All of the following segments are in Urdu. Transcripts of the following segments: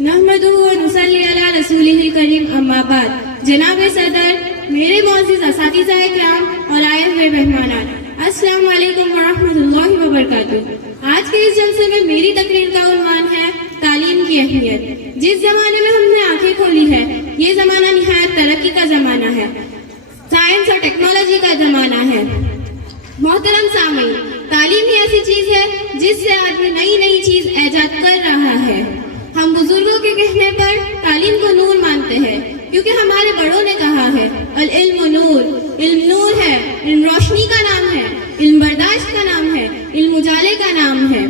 نحمدہ و نصلی علی رسولہ الکریم، اما بعد۔ جناب صدر، میرے معزز اساتذہ کرام اور آئے ہوئے مہمانان، السلام علیکم ورحمۃ اللہ وبرکاتہ۔ آج کے اس جلسے میں میری تقریر کا عنوان ہے تعلیم کی اہمیت۔ جس زمانے میں ہم نے آنکھیں کھولی ہے، یہ زمانہ نہایت ترقی کا زمانہ ہے، سائنس اور ٹیکنالوجی کا زمانہ ہے۔ محترم سامعین، تعلیم ہی ایسی چیز ہے جس سے آدمی نئی نئی چیز ایجاد کر رہا ہے۔ ہم بزرگوں کے کہنے پر تعلیم کو نور مانتے ہیں، کیونکہ ہمارے بڑوں نے کہا ہے العلم نور، علم نور ہے، علم روشنی کا نام ہے، علم برداشت کا نام ہے، علم اجالے کا نام ہے۔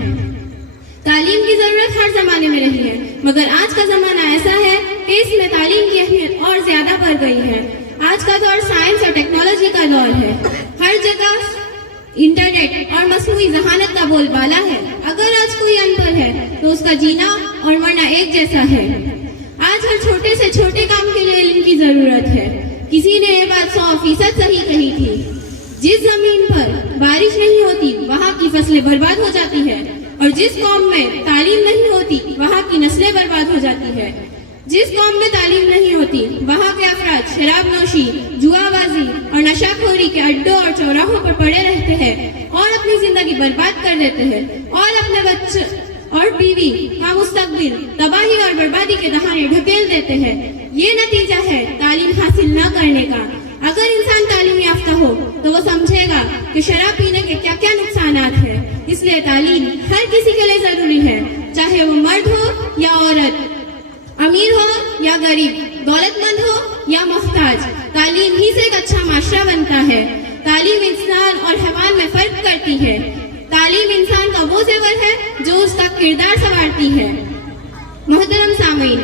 تعلیم کی ضرورت ہر زمانے میں رہی ہے، مگر آج کا زمانہ ایسا ہے کہ اس میں تعلیم کی اہمیت اور زیادہ بڑھ گئی ہے۔ آج کا دور سائنس اور ٹیکنالوجی کا دور ہے۔ ہر جگہ انٹرنیٹ اور مصنوعی ذہانت کا بول بالا ہے۔ اگر آج کوئی ان پڑھ ہے تو اس کا جینا اور مرنا ایک جیسا ہے۔ آج ہر چھوٹے سے چھوٹے کام کے لیے علم کی ضرورت ہے۔ کسی نے یہ بات 100% صحیح کہی تھی، جس زمین پر بارش نہیں ہوتی وہاں کی فصلیں برباد ہو جاتی ہے، اور جس قوم میں تعلیم نہیں ہوتی وہاں کی نسلیں برباد ہو جاتی ہے۔ جس قوم میں تعلیم نہیں ہوتی وہاں کے افراد شراب نوشی، جوا بازی اور نشہ خوری کے اڈوں اور چوراہوں پر پڑے رہتے ہیں اور اپنی زندگی برباد کر دیتے ہیں، اور اپنے بچے اور بیوی کا مستقبل تباہی اور بربادی کے دہانے ڈھکیل دیتے ہیں۔ یہ نتیجہ ہے تعلیم حاصل نہ کرنے کا۔ اگر انسان تعلیم یافتہ ہو تو وہ سمجھے گا کہ شراب پینے کے کیا کیا نقصانات ہیں۔ اس لیے تعلیم ہر کسی کے لیے ضروری ہے، چاہے وہ مرد ہو یا عورت، امیر ہو یا غریب، دولت مند ہو یا محتاج۔ تعلیم ہی سے ایک اچھا معاشرہ بنتا ہے۔ تعلیم انسان اور حیوان میں فرق کرتی ہے۔ تعلیم انسان کا وہ زیور ہے جو اس کا کردار سنوارتی ہے۔ محترم سامعین،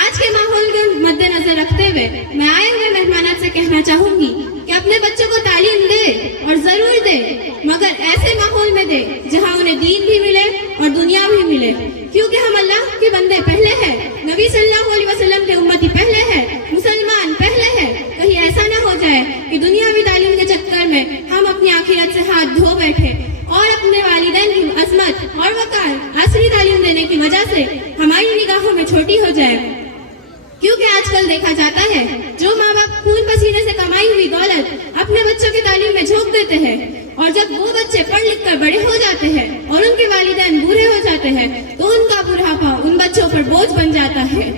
آج کے ماحول کو مد نظر رکھتے ہوئے میں آئے ہوئے مہمانات سے کہنا چاہوں گی کہ اپنے بچوں کو تعلیم دے اور ضرور دے، مگر ایسے ماحول میں دے جہاں انہیں دین بھی ملے اور دنیا بھی ملے، کیونکہ ہم اللہ کے بندے پہلے ہیں، نبی صلی اللہ علیہ وسلم کے امتی پہلے ہے، مسلمان پہلے ہے۔ کہیں ایسا نہ ہو جائے کہ دنیاوی تعلیم کے چکر میں ہم اپنی آخرت سے ہاتھ دھو بیٹھے اور اپنے والدین کی عظمت اور وقار عصری تعلیم دینے کی وجہ سے ہماری نگاہوں میں چھوٹی ہو جائے۔ کیونکہ آج کل دیکھا جاتا ہے جو ماں باپ خون پسینے سے کمائی ہوئی دولت اپنے بچوں کی تعلیم میں جھونک دیتے ہیں، اور جب وہ بچے پڑھ لکھ کر بڑے ہو جاتے ہیں اور ان کے والدین بوڑھے ہو جاتے ہیں تو ان کا بڑھاپا ان بچوں پر بوجھ بن جاتا ہے۔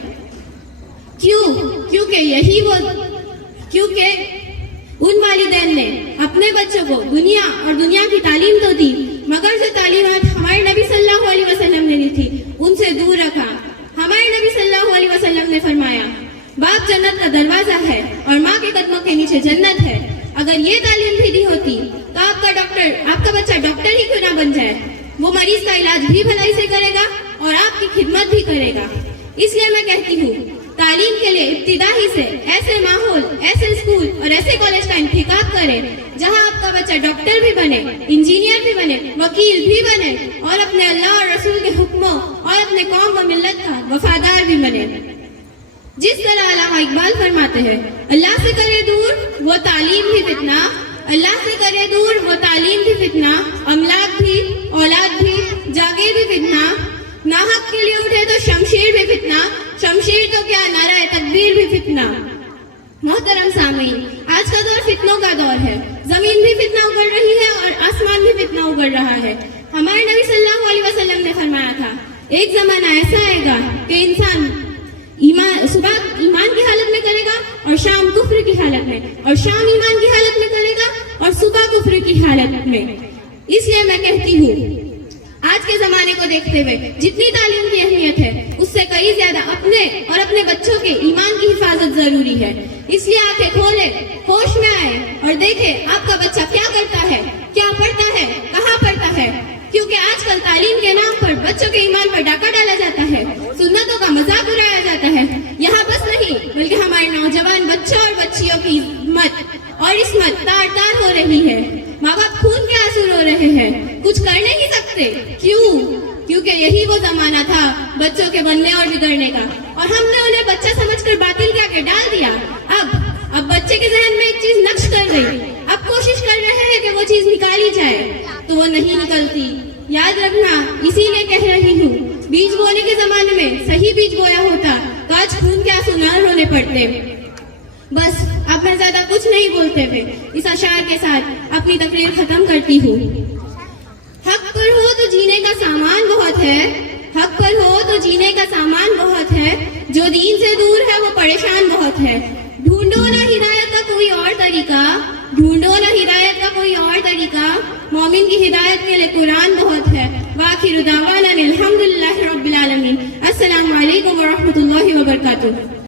کیونکہ ان والدین نے اپنے بچوں کو دنیا اور دنیا کی تعلیم تو دی، مگر جو تعلیمات ہمارے نبی صلی اللہ علیہ وسلم نے دی تھی ان سے دور رکھا۔ ہمارے نبی صلی اللہ علیہ وسلم نے فرمایا، باپ جنت کا دروازہ ہے اور ماں کے قدموں کے نیچے جنت ہے۔ اگر یہ تعلیم بھی دی ہوتی تو آپ کا بچہ ڈاکٹر ہی کیوں نہ بن جائے، وہ مریض کا علاج بھی بھلائی سے کرے گا اور آپ کی خدمت بھی کرے گا۔ اس لیے میں کہتی ہوں، تعلیم کے لیے ابتدا ہی سے ایسے ماحول، ایسے اسکول اور ایسے کالج کا انتخاب کریں جہاں آپ کا بچہ ڈاکٹر بھی بنے، انجینئر بھی بنے، وکیل بھی بنے، اور اپنے اللہ اور رسول کے حکموں اور اپنے قوم و ملت کا وفادار بھی بنے۔ جس طرح علامہ اقبال فرماتے ہیں، اللہ سے کرے دور وہ تعلیم بھی فتنہ، اللہ سے کرے دور وہ تعلیم بھی فتنہ، املاک بھی، اولاد بھی، جاگیر بھی فتنہ، ناحق کے لیے اٹھے تو شمشیر بھی فتنہ، شمشیر تو کیا نعرہ تکبیر بھی فتنہ۔ محترم سامعین، آج کا دور فتنوں کا دور ہے۔ زمین بھی فتنہ اگڑ رہی ہے اور آسمان بھی فتنہ اگڑ رہا ہے۔ ہمارے نبی صلی اللہ علیہ وسلم نے فرمایا تھا، ایک زمانہ ایسا آئے گا کہ انسان صبح ایمان کی حالت میں کرے گا اور شام کفر کی حالت میں، اور شام ایمان کی حالت میں کرے گا اور صبح کفر کی حالت میں۔ اس لیے میں کہتی ہوں، آج کے زمانے کو دیکھتے ہوئے جتنی تعلیم کی اہمیت ہے اس سے کئی زیادہ اپنے اور اپنے بچوں کے ایمان کی حفاظت ضروری ہے۔ اس لیے آنکھیں کھولے، ہوش میں آئے اور دیکھیں آپ کا بچہ کیا کرتا ہے، کیا پڑھتا ہے، کہاں پڑھتا ہے، کیونکہ آج کل تعلیم کے نام پر بچوں کے ایمان پر ڈاکہ ڈالا جاتا ہے، سنتوں کا مذاق اڑایا جاتا ہے۔ یہاں بس نہیں بلکہ ہمارے نوجوان بچوں اور بچیوں کی عظمت اور عصمت تار تار ہو رہی ہے۔ ماں باپ خون کے آنسو رو رہے ہیں، کچھ کر نہیں سکتے۔ کیونکہ یہی وہ زمانہ تھا بچوں کے بننے اور بگڑنے کا، اور ہم نے انہیں بچہ سمجھ کر باطل کیا کے ڈال دیا۔ اب بچے کے ذہن میں ایک چیز نقش کر گئی، اب کوشش کر رہے ہیں کہ وہ چیز نکالی جائے تو وہ نہیں نکلتی۔ یاد رکھنا، اسی لیے کہہ رہی ہوں، بیج بونے کے زمانے میں صحیح بیج بویا ہو پڑھتے. بس اب میں زیادہ کچھ نہیں بولتے ہوئے اس اشعار کے ساتھ اپنی تقریر ختم کرتی ہوں. حق پر ہو تو جینے کا سامان بہت ہے, حق پر ہو تو جینے کا سامان بہت ہے, جو دین سے دور ہے وہ پریشان بہت ہے. ڈھونڈو نہ ہدایت کا کوئی اور طریقہ, ڈھونڈو نہ ہدایت کا کوئی اور طریقہ, مومن کی ہدایت کے لیے قرآن بہت ہے. وآخر دعوانا الحمدللہ رب العالمین. السلام علیکم ورحمۃ اللہ وبرکاتہ.